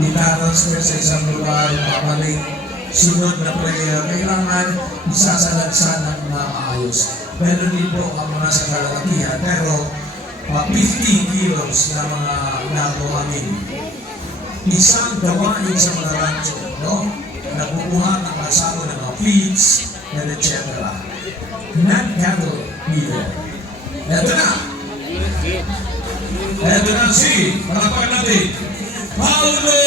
i-transfer sa isang lugar, papalik, sunod na prayer, kailangan isasalagsan ng maayos. Pero din po ang mga sa kalalakihan, pero 50 kilos na mga nakuhamin. Isang gawain sa mga rancho, no? Nakukuha ng kasama ng mga feeds, and etc. Non-cattle feeder. Ito na! Ito na si, palapakan natin, Paulo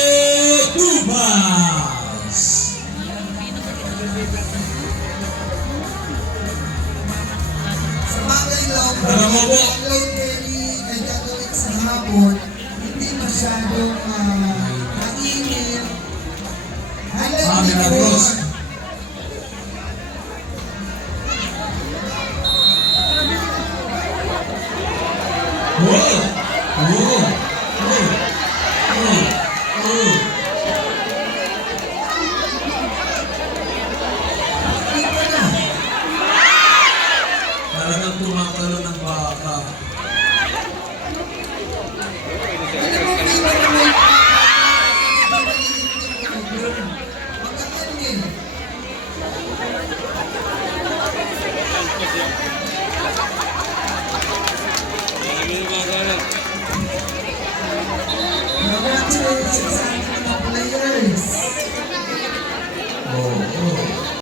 Tubas! Sa bagay lang, Alam mo po, ang load carry ay gagawin sa hapon, hindi masyadong mainit. Highlight Amin din na po, Ross. Wow! Wow! Wow! Wow! Wow! dito na. Talagang tumakalo ng baka. Alam mo, may maraming pagkakanin. Congratulations sa